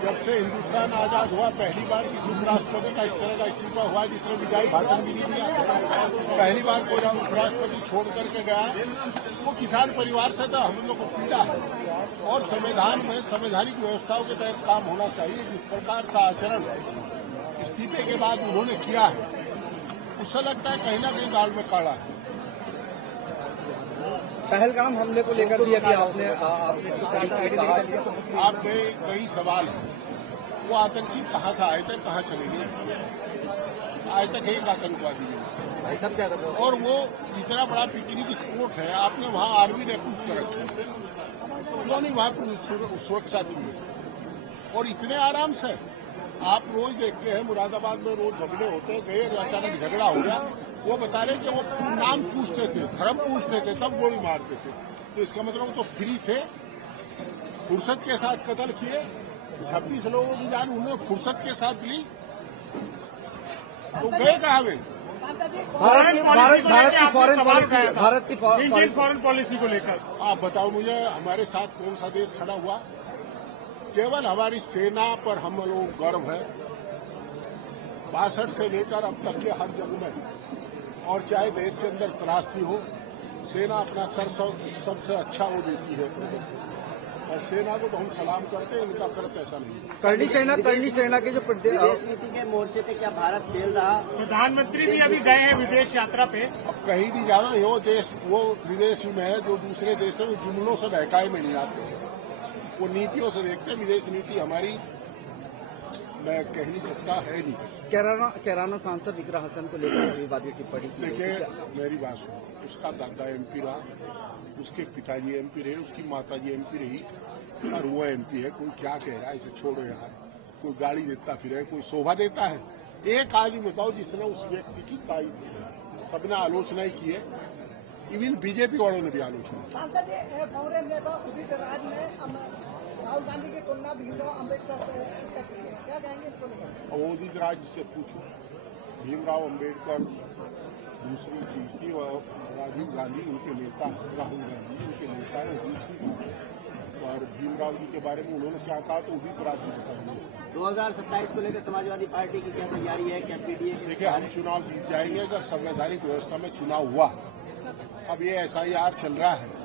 जब से हिंदुस्तान आजाद हुआ पहली बार किसी उपराष्ट्रपति का इस तरह का इस्तीफा हुआ जिसने विदाई भाषण भी नहीं दिया। पहली बार कोई उपराष्ट्रपति छोड़ करके गया, वो किसान परिवार से था, हम लोग को पीड़ा है। और संविधान में संवैधानिक व्यवस्थाओं के तहत काम होना चाहिए। जिस प्रकार का आचरण इस्तीफे के बाद उन्होंने किया है, उससे लगता है कहीं ना कहीं दाल में काला है। पहलगाम हमले को लेकर भी अभी आपने आप में कई सवाल हैं। वो आतंकी कहाँ से आए थे, कहाँ चले गए? आज तक एक आतंकवादी नहीं। और वो इतना बड़ा पिकनिक स्पॉट है, आपने वहाँ आर्मी रिक्रूट कर रखे, क्यों नहीं वहाँ सुरक्षा दी? और इतने आराम से आप रोज देखते हैं मुरादाबाद में रोज झगड़े होते गए, अचानक झगड़ा हो गया। वो बता रहे कि वो नाम पूछते थे, धर्म पूछते थे, तब गोली मारते थे। तो इसका मतलब वो तो फ्री थे, फुर्सत के साथ कत्ल किए। 26 लोगों की जान उन्होंने फुर्सत के साथ ली, तो गए कहाँ वे? भारत की फॉरेन पॉलिसी को लेकर आप बताओ मुझे, हमारे साथ कौन सा देश खड़ा हुआ? केवल हमारी सेना पर हम लोग गर्व है। 62 से लेकर अब तक के हर जंग में, और चाहे देश के अंदर त्रासदी हो, सेना अपना सर सबसे अच्छा वो देती है और सेना को तो हम सलाम करते हैं। इनका करत ऐसा नहीं। करनी सेना के जो विदेश नीति के मोर्चे पे क्या भारत फेल रहा? प्रधानमंत्री भी अभी गए हैं विदेश यात्रा पे। अब कहीं भी जाना, वो विदेश में है जो दूसरे देश है, वो जुमलों से बहकाए में नहीं आते, वो नीतियों से देखते। विदेश नीति हमारी मैं कह नहीं सकता है नहीं। कैराना सांसद इकरा हसन को लेकर विवादित टिप्पणी की। देखिए मेरी बात सुनो, उसका दादा एमपी रहा, उसके पिताजी एमपी रहे, उसकी माताजी एमपी रही और वो एमपी है। कोई क्या कह रहा है, इसे छोड़ो यार। कोई गाड़ी देता फिर कोई शोभा देता है? एक आदमी बताओ जिसने उस व्यक्ति की तारीफ की? सबने आलोचना ही की है, इवन बीजेपी वालों ने भी आलोचना की। कांग्रेस नेता उदित राज ने राहुल गांधी की तुलना भीमराव अम्बेडकर से क्या कहेंगे? उदित राज से पूछो, भीमराव अम्बेडकर दूसरी चीज थी, राजीव गांधी उनके नेता, राहुल गांधी उनके नेता है, दूसरी बात। और भीमराव जी के बारे में उन्होंने क्या कहा तो उदित राज जी बताएंगे। 2027 को लेकर समाजवादी पार्टी की क्या तैयारी है? क्या पीडीए? देखिए हम चुनाव जीत जाएंगे अगर संवैधानिक व्यवस्था में चुनाव हुआ। अब ये SIR चल रहा है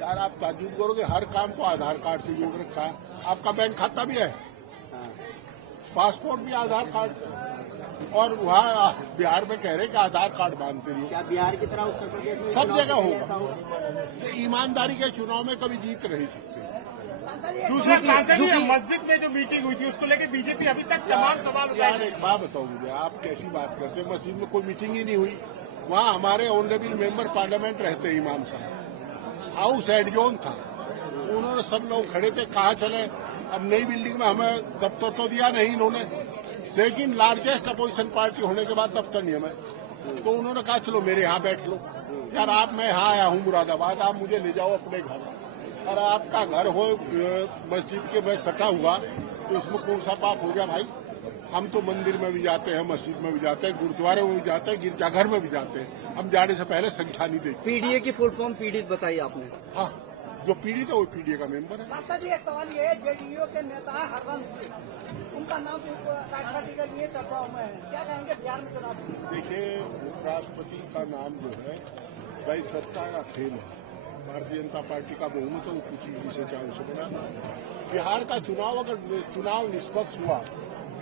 यार, आप ताज्जुब करोगे, हर काम को आधार कार्ड से जोड़ रखा है। आपका बैंक खाता भी है, पासपोर्ट भी आधार कार्ड से, और वहाँ बिहार में कह रहे कि आधार कार्ड मांगते नहीं। क्या बिहार की तरह उत्तर प्रदेश में सब जगह होगा। ईमानदारी के चुनाव में कभी जीत नहीं सकते। दूसरा सांसद मस्जिद में जो मीटिंग हुई थी उसको लेकर बीजेपी अभी तक तमाम सवाल उठाए। यार एक बात बताओ मुझे, आप कैसी बात करते हैं? मस्जिद में कोई मीटिंग ही नहीं हुई। वहाँ हमारे ऑनरेबल मेंबर पार्लियामेंट रहते इमाम साहब, हाउस एडजोन था, उन्होंने सब लोग खड़े थे, कहाँ चले? अब नई बिल्डिंग में हमें दफ्तर तो दिया नहीं इन्होंने, सेकंड लार्जेस्ट अपोजिशन पार्टी होने के बाद दफ्तर नहीं हमें, तो उन्होंने कहा चलो मेरे यहाँ बैठ लो। यार आप, मैं यहाँ आया हूँ मुरादाबाद, आप मुझे ले जाओ अपने घर, और आपका घर हो मस्जिद के में सटा हुआ, तो इसमें कौन सा पाप हो गया भाई? हम तो मंदिर में भी जाते हैं, मस्जिद में भी जाते हैं, गुरुद्वारे में भी जाते हैं, गिरजाघर में भी जाते हैं। हम जाने से पहले संख्या नहीं देखते। पीडीए की फुल फॉर्म पीड़ित बताई आपने? हाँ, जो पीड़ित है वो पीडीए का मेंबर है। माता जी एक सवाल ये है, जेडीयू के नेता है हरवंश, उनका नाम राष्ट्रपति के लिए चर्चाओं में है, क्या कहेंगे बिहार में चुनाव? देखिए उपराष्ट्रपति का नाम जो है भाई सत्ता का खेल है। भारतीय जनता पार्टी का बहुमत है, वो कुछ भी से चाहे उसे बना। बिहार का चुनाव अगर चुनाव निष्पक्ष हुआ,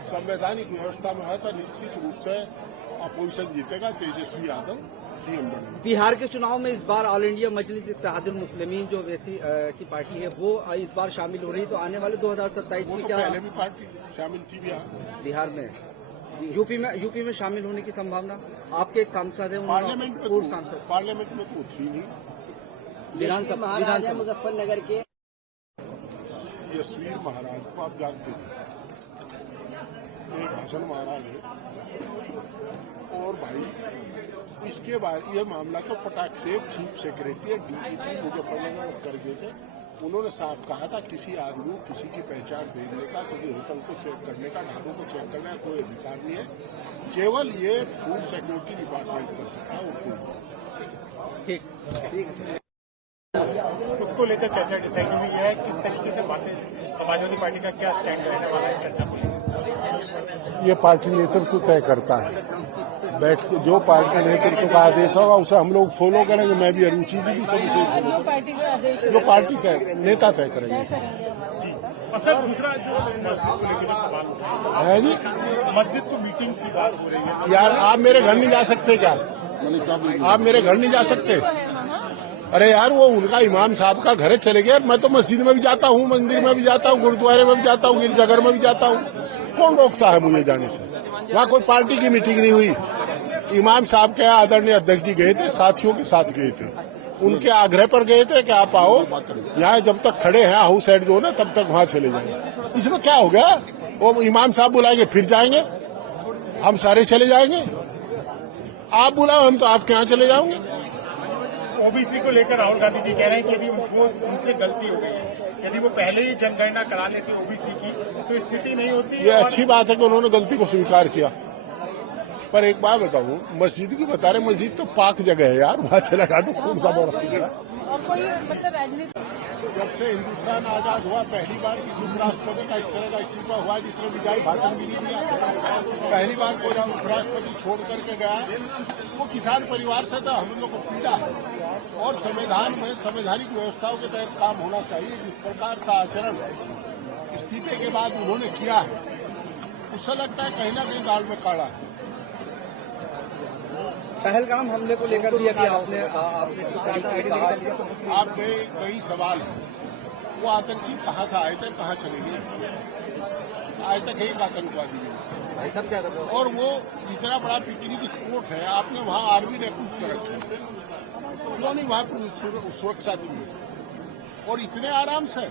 संवैधानिक व्यवस्था में है, तो निश्चित रूप से अपोजिशन जीतेगा, तेजस्वी यादव सीएम बनेगा। बिहार के चुनाव में इस बार ऑल इंडिया मजलिस इत्तेहादुल मुस्लिमीन जो वैसी की पार्टी है वो इस बार शामिल हो रही, तो आने वाले 2027 में क्या? पहले भी पार्टी शामिल थी बिहार में। यूपी में शामिल होने की संभावना? आपके एक सांसद है पार्लियामेंट में, पूर्व सांसद पार्लियामेंट में तो थी नहीं। विधानसभा मुजफ्फरनगर के यशवीर महाराज को आप जानते हैं, एक हसन महाराज है, और भाई इसके बाद यह मामला तो पटाख से चीफ सेक्रेटरी DGP मुजफ्फरनगर कर गए थे। उन्होंने साफ कहा था किसी आदमी को किसी की पहचान देने का, किसी होटल को चेक करने का, ढाबों को चेक करने का कोई अधिकार नहीं है। केवल ये फूड सिक्योरिटी डिपार्टमेंट कर सकता है, वो कोई नहीं कर सकता। ठीक। को लेकर चर्चा डिसाइड हुई है, किस तरीके से बातें समाजवादी पार्टी का क्या स्टैंड रहने वाला है इस चर्चा को लेकर? ये पार्टी नेतृत्व तय करता है। बैठ के जो पार्टी नेतृत्व का आदेश होगा उसे हम लोग फॉलो करेंगे। मैं भी अरुचि जी भी सभी से पार्टी का आदेश जो पार्टी तय नेता तय करेंगे। जी। और सर दूसरा जो मस्जिद को लेकर सवाल उठा है जी, मस्जिद को मीटिंग की बात हो रही है। यार आप मेरे घर नहीं जा सकते क्या? आप मेरे घर नहीं जा सकते? अरे यार वो उनका इमाम साहब का घर है, चले गए। मैं तो मस्जिद में भी जाता हूँ, मंदिर में भी जाता हूँ, गुरुद्वारे में भी जाता हूँ, गिरजाघर में भी जाता हूँ। कौन रोकता है मुझे जाने से? वहाँ कोई पार्टी की मीटिंग नहीं हुई। इमाम साहब के आदरणीय अध्यक्ष जी गए थे, साथियों के साथ गए थे। उनके आग्रह पर गए थे कि आप आओ यहाँ, जब तक खड़े हैं हाउस साइड जो ना, तब तक वहाँ चले जाएंगे। इसमें क्या हो गया? वो इमाम साहब बुलाएंगे फिर जाएंगे, हम सारे चले जाएंगे। आप बुलाओ, हम तो आपके यहाँ चले जाओगे। ओबीसी को लेकर राहुल गांधी जी कह रहे हैं कि यदि वो उनसे गलती हो गई है, यदि वो पहले ही जनगणना करा लेते ओबीसी की तो स्थिति नहीं होती। ये अच्छी बात है कि उन्होंने गलती को स्वीकार किया। पर एक बात बताऊं, मस्जिद की बता रहे, मस्जिद तो पाक जगह है यार, वहाँ चला गया तो खून सा बड़ा। और कोई मतलब राजनीति जब से हिंदुस्तान आजाद हुआ पहली बार किसी उपराष्ट्रपति का इस तरह का इस्तीफा हुआ जिसने विदाई भाषण भी नहीं दिया। पहली बार कोई उपराष्ट्रपति छोड़ करके गया, वो किसान परिवार से था। हम लोग को पीड़ा है और संविधान में संवैधानिक व्यवस्थाओं के तहत काम होना चाहिए। जिस प्रकार का आचरण इस्तीफे के बाद उन्होंने किया है, उससे लगता है कहीं ना कहीं दाल में काढ़ा है। पहलगाम हमले को लेकर भी अभी आपने कहा, आपने कई सवाल है। वो आतंकी कहाँ से आए थे, कहाँ चले गए? आज तक एक आतंकवादी है और वो इतना बड़ा पिकनिक स्पॉट है, आपने वहाँ आर्मी रिक्रूट कर रखा है, क्यों नहीं वहाँ सुरक्षा दी है? और इतने आराम से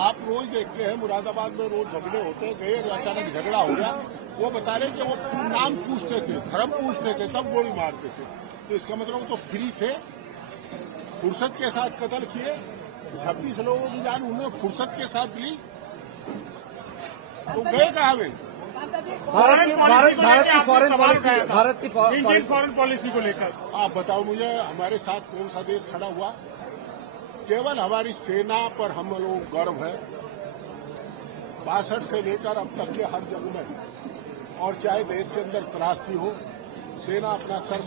आप रोज देखते हैं मुरादाबाद में रोज झगड़े होते हैं। गए अचानक झगड़ा हो गया, वो बता रहे कि वो नाम पूछते थे, धर्म पूछते थे, तब गोली मारते थे। तो इसका मतलब वो तो फ्री थे, फुर्सत के साथ कत्ल किए। 26 लोगों की जान उन्होंने फुर्सत के साथ ली, तो गए कहाँ वे? भारत की इंडियन फॉरेन पॉलिसी को लेकर आप बताओ मुझे, हमारे साथ कौन सा देश खड़ा हुआ? केवल हमारी सेना पर हम लोग गर्व है। 62 से लेकर अब तक के हर जंग में, और चाहे देश के अंदर त्रासदी हो, सेना अपना सर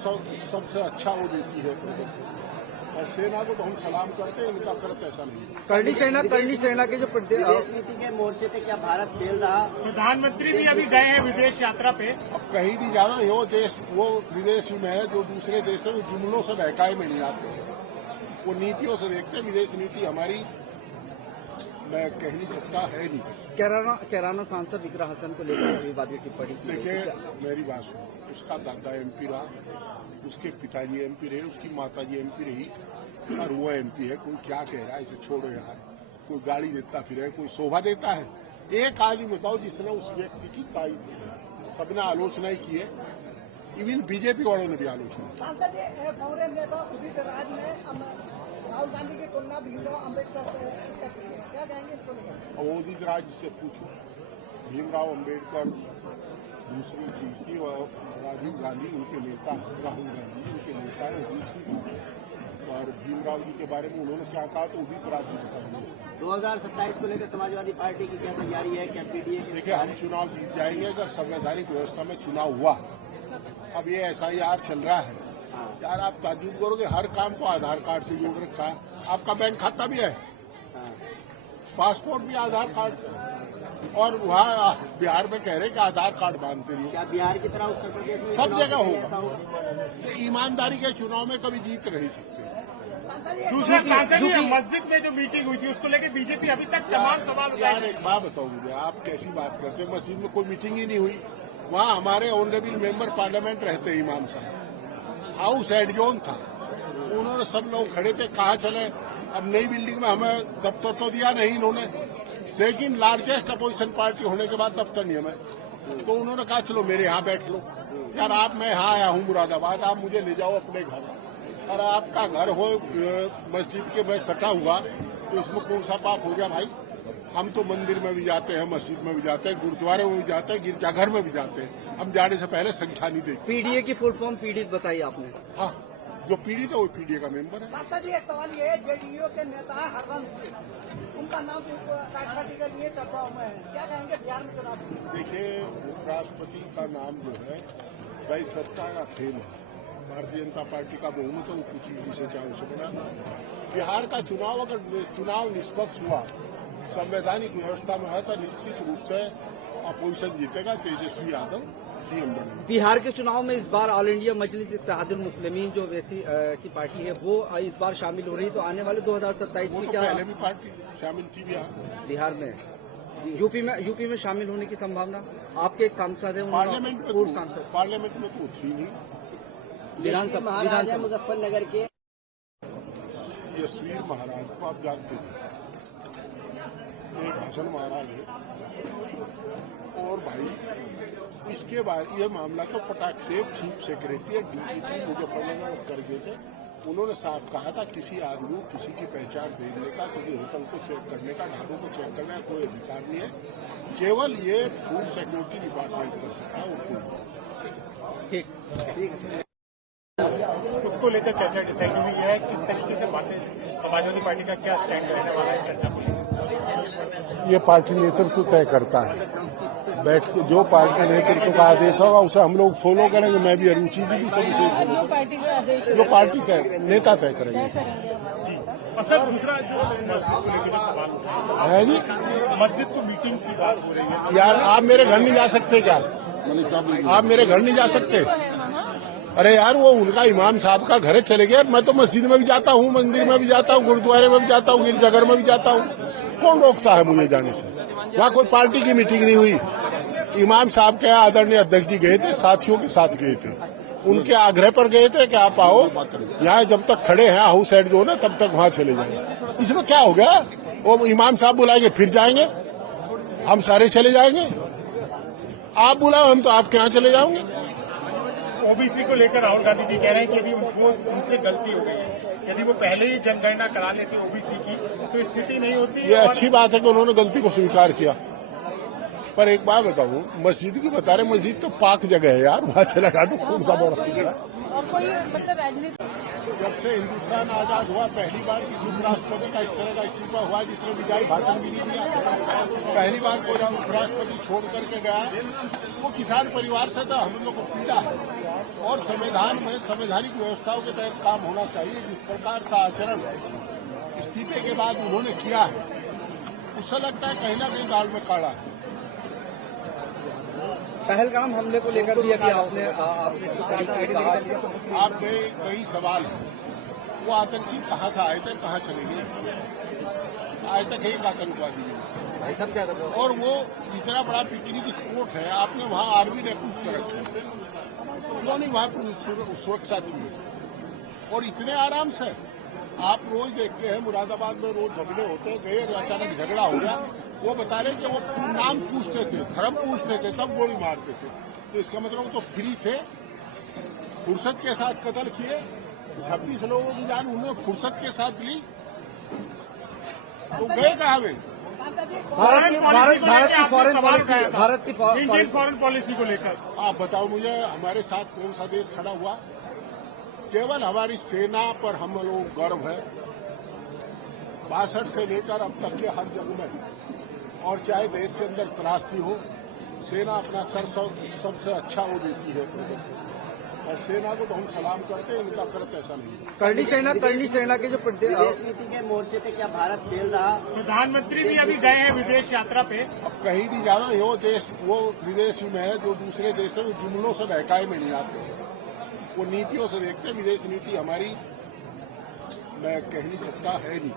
सबसे अच्छा वो देती है। और सेना को तो हम सलाम करते हैं, इनका करत ऐसा नहीं। करनी सेना के जो विदेश नीति के मोर्चे पे क्या भारत फेल रहा? प्रधानमंत्री भी अभी गए हैं विदेश यात्रा पे। अब कहीं भी जाना, वो विदेश में है जो दूसरे देश है, वो जुमलों से बहकाए में नहीं आते, वो नीतियों से देखते। विदेश नीति हमारी मैं कह नहीं सकता है नहीं। कैराना सांसद इकरा हसन को लेकर विवादित टिप्पणी। देखिए मेरी बात सुनो, उसका दादा एमपी रहा, उसके पिताजी एमपी रहे, उसकी माताजी एमपी रही और वो एमपी है। कोई क्या कह रहा है, इसे छोड़ो यार। कोई गाड़ी देता फिर कोई शोभा देता है? एक आदमी बताओ जिसने उस व्यक्ति की तारीफ की। सबने आलोचना ही की है, इवन बीजेपी वालों ने भी आलोचना की। सांसद कांग्रेस नेता उदित राज ने राहुल गांधी की तुलना भीमराव अम्बेडकर से क्या कहेंगे इसको लेकर? उदित राज से पूछो, भीमराव अम्बेडकर दूसरी चीज थी और राजीव गांधी उनके नेता, राहुल गांधी उनके नेता है, दूसरी बात है। और भीमराव जी के बारे में उन्होंने क्या कहा तो उदित राज जी बताएंगे। 2027 को लेकर समाजवादी पार्टी की क्या तैयारी है? क्या पीडीए के? देखिए हम चुनाव जीत जाएंगे अगर संवैधानिक व्यवस्था में चुनाव हुआ। अब ये SIR चल रहा है यार, आप ताज्जुब करोगे, हर काम को आधार कार्ड से जोड़ रखा है। आपका बैंक खाता भी है, पासपोर्ट भी आधार कार्ड से, और वहाँ बिहार में कह रहे कि आधार कार्ड बांधते रहिए। क्या बिहार की तरह उत्तर प्रदेश में सब चुनाव जगह से ऐसा होगा। तो ईमानदारी के चुनाव में कभी जीत नहीं सकते। दूसरा सांसद जी, मस्जिद में जो मीटिंग हुई थी उसको लेकर बीजेपी अभी तक तमाम सवाल उठाए। यार एक बात बताओ मुझे, आप कैसी बात करते हैं? मस्जिद में कोई मीटिंग ही नहीं हुई। वहाँ हमारे ऑनरेबल मेंबर पार्लियामेंट रहते हैं इमाम साहब, हाउस एडजोन था, उन्होंने सब लोग खड़े थे, कहाँ चले? अब नई बिल्डिंग में हमें दफ्तर तो दिया नहीं इन्होंने, सेकंड लार्जेस्ट अपोजिशन पार्टी होने के बाद दफ्तर नहीं हमें, तो उन्होंने कहा चलो मेरे यहाँ बैठ लो। यार आप, मैं यहाँ आया हूँ मुरादाबाद, आप मुझे ले जाओ अपने घर, और आपका घर हो मस्जिद के में सटा हुआ, तो इसमें कौन सा पाप हो गया भाई? हम तो मंदिर में भी जाते हैं, मस्जिद में भी जाते हैं, गुरुद्वारे में भी जाते हैं, गिरजाघर में भी जाते हैं। हम जाने से पहले संख्या नहीं देखते। पीडीए की फुल फॉर्म पीडीए बताई आपने। हाँ, जो पीड़ित है वो पीडीए का मेंबर है। माता जी, एक सवाल ये है, जेडीयू के नेता है हरवंश, उनका नाम राष्ट्रपति के लिए चर्चाओं में है, क्या कहेंगे बिहार में चुनाव? देखिए, उपराष्ट्रपति का नाम जो है भाई सरकार का खेल है। भारतीय जनता पार्टी का बहुमत है, वो कुछ भी से चाहे उसे बना। बिहार का चुनाव अगर चुनाव निष्पक्ष हुआ, संवैधानिक व्यवस्था में है तो निश्चित रूप से अपोजिशन जीतेगा, तेजस्वी यादव सीएम बनेगा। बिहार के चुनाव में इस बार ऑल इंडिया मजलिस इत्तेहादुल मुस्लिमीन जो वैसी की पार्टी है वो इस बार शामिल हो रही, तो आने वाले 2027 में क्या पहले भी पार्टी शामिल थी बिहार में? यूपी में शामिल होने की संभावना? आपके एक सांसद है, पार्लियामेंट पूर्व सांसद, पार्लियामेंट में तो थी नहीं। विधानसभा मुजफ्फरनगर के यशवीर महाराज को आप जानते हैं, एक हसन महाराज है। और भाई इसके बाद ये मामला तो पटाख से चीफ सेक्रेटरी डीजीपी मुजफ्फरनगर कर गए थे। उन्होंने साफ कहा था किसी आदमी को किसी की पहचान भेजने का, किसी होटल को चेक करने का, ढाबों को चेक करने का कोई अधिकार नहीं है। केवल ये फूड सिक्योरिटी डिपार्टमेंट कर सकता है और कोई। ठीक। उसको लेकर चर्चा डिसाइड हुई है, किस तरीके से भारतीय समाजवादी पार्टी का क्या स्टैंड रहने वाला है चर्चा को लेकर? ये पार्टी नेतृत्व तय करता है। बैठ के जो पार्टी नेतृत्व का आदेश होगा उसे हम लोग फॉलो करेंगे। मैं भी अरुचि जी भी सभी से पार्टी का आदेश जो पार्टी तय नेता तय करेंगे। जी। और सर, दूसरा जो मस्जिद को लेकर सवाल उठा है जी, मस्जिद को मीटिंग की बात हो रही है। यार आप मेरे घर नहीं जा सकते क्या? आप मेरे घर नहीं जा सकते? अरे यार, वो उनका इमाम साहब का घर चले गया। मैं तो मस्जिद में भी जाता हूँ, मंदिर में भी जाता हूँ, गुरुद्वारे में भी जाता हूँ, गिरजाघर में भी जाता हूँ। कौन रोकता है मुझे जाने से? वहाँ कोई पार्टी की मीटिंग नहीं हुई। इमाम साहब के आदरणीय अध्यक्ष जी गए थे, साथियों के साथ गए थे, उनके आग्रह पर गए थे कि आप आओ यहाँ, जब तक खड़े हैं हाउस साइड जो ना तब तक वहाँ चले जाएंगे। इसमें क्या हो गया? वो इमाम साहब बुलाएंगे फिर जाएंगे, हम सारे चले जाएंगे। आप बुलाओ, हम तो आपके यहाँ चले जाओगे। ओबीसी को लेकर राहुल गांधी जी कह रहे हैं कि यदि वो उनसे गलती हो गई है, यदि वो पहले ही जनगणना करा लेते ओबीसी की तो स्थिति नहीं होती। ये अच्छी बात है कि उन्होंने गलती को स्वीकार किया। पर एक बात बताऊं, मस्जिद की बता रहे, मस्जिद तो पाक जगह है यार, वहाँ चला गया तो खून सा बोला। और कोई मतलब राजनीति जब से हिंदुस्तान आजाद हुआ पहली बार किसी उपराष्ट्रपति का इस तरह का इस्तीफा हुआ जिसने विजयी भाषण भी नहीं दिया। पहली बार कोई उपराष्ट्रपति छोड़ करके गया, वो किसान परिवार से था, हम लोग को पीड़ा है। और संविधान में संवैधानिक व्यवस्थाओं के तहत काम होना चाहिए। जिस प्रकार का आचरण इस्तीफे के बाद उन्होंने किया है, उससे लगता है कहीं ना कहीं दाल में काला है। पहलगाम हमले को लेकर भी अभी आपने आप में कई सवाल हैं। वो आतंकी कहाँ से आए थे, कहाँ चले गए? आज तक एक आतंकवादी है और वो इतना बड़ा पिकनिक स्पॉट है, आपने वहाँ आर्मी रिक्रूट कर रखा है, क्यों नहीं वहाँ सुरक्षा थी? और इतने आराम से आप रोज देखते हैं मुरादाबाद में रोज झगड़े होते गए, अचानक झगड़ा हो गया। वो बता रहे कि वो नाम पूछते थे, धर्म पूछते थे, तब गोली मारते थे। तो इसका मतलब वो तो फ्री थे, फुर्सत के साथ कत्ल किए। 26 लोगों की जान उन्होंने फुर्सत के साथ ली, तो गए कहाँ वे? भारत की इंडियन फॉरेन पॉलिसी को लेकर आप बताओ मुझे, हमारे साथ कौन सा देश खड़ा हुआ? केवल हमारी सेना पर हम लोग गर्व है। 62 से लेकर अब तक के हर जंग में, और चाहे देश के अंदर त्रासदी हो, सेना अपना सर सबसे अच्छा वो देती है। और सेना को तो हम सलाम करते हैं, इनका करत ऐसा नहीं है। करनी सेना के जो विदेश नीति के मोर्चे पे क्या भारत फेल रहा? प्रधानमंत्री भी अभी गए हैं विदेश यात्रा पे। अब कहीं भी जाना, वो विदेश में है जो दूसरे देश में जुमलों से बहकाए में नहीं आते, वो नीतियों से देखते। विदेश नीति हमारी मैं कह नहीं सकता है नहीं।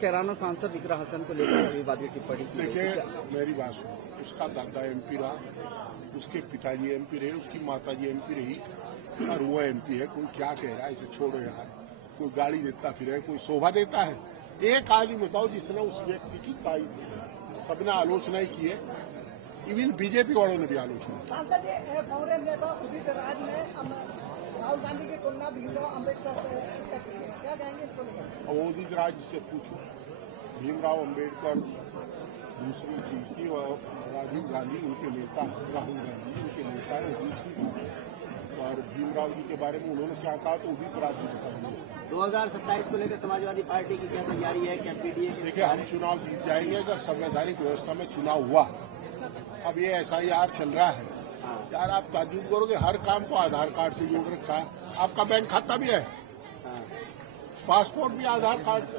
कैराना सांसद इकरा हसन को लेकर विवादित टिप्पणी। देखिए मेरी बात सुनो, उसका दादा एमपी रहा, उसके पिताजी एमपी रहे, उसकी माताजी एमपी रही और वो एमपी है। कोई क्या कह रहा है, इसे छोड़ो यार। कोई गाड़ी देता फिर कोई शोभा देता है? एक आदमी बताओ जिसने उस व्यक्ति की तारीफ की। सबने आलोचना ही की है, इवन बीजेपी वालों ने भी आलोचना की। कांग्रेस नेता उदित राज ने राहुल गांधी की तुलना भीमराव अम्बेडकर से, क्या कहेंगे इसको लेकर? उदित राज से पूछो, भीमराव अम्बेडकर दूसरी चीज थी, और राजीव गांधी उनके नेता, राहुल गांधी उनके नेता है, दूसरी बात। और भीमराव जी के बारे में उन्होंने क्या कहा तो वो भी पर आदमी बताएंगे। 2027 को लेकर समाजवादी पार्टी की क्या तैयारी है? क्या पीडीए के देखिए, हम चुनाव जीत जाएंगे अगर संवैधानिक व्यवस्था में चुनाव हुआ। अब ये SIR चल रहा है यार, आप ताज्जुब करोगे, हर काम को आधार कार्ड से जोड़ रखा है। आपका बैंक खाता भी है, पासपोर्ट भी आधार कार्ड से,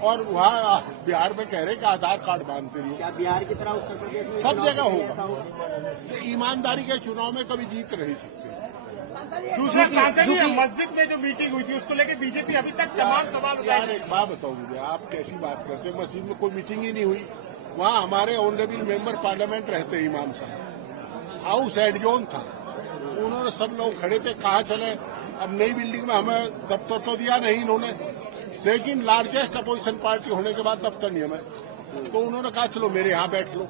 और वहाँ बिहार में कह रहे कि आधार कार्ड मांगते रहिए। क्या बिहार की तरह उत्तर प्रदेश में सब चुनाव जगह से पहले होगा। ऐसा हो? तो ईमानदारी के चुनाव में कभी जीत नहीं सकते। दूसरा सांसद जी, मस्जिद में जो मीटिंग हुई थी उसको लेकर बीजेपी अभी तक तमाम सवाल उठाए। यार एक बात बताओ मुझे, आप कैसी बात करते हैं? मस्जिद में कोई मीटिंग ही नहीं हुई। वहाँ हमारे ऑनरेबल मेंबर पार्लियामेंट रहते हैं इमाम साहब, हाउस एडजोन था, उन्होंने सब लोग खड़े थे, कहाँ चले। अब नई बिल्डिंग में हमें दफ्तर तो दिया नहीं इन्होंने, सेकंड लार्जेस्ट अपोजिशन पार्टी होने के बाद दफ्तर नहीं हमें, तो उन्होंने कहा चलो मेरे यहाँ बैठ लो।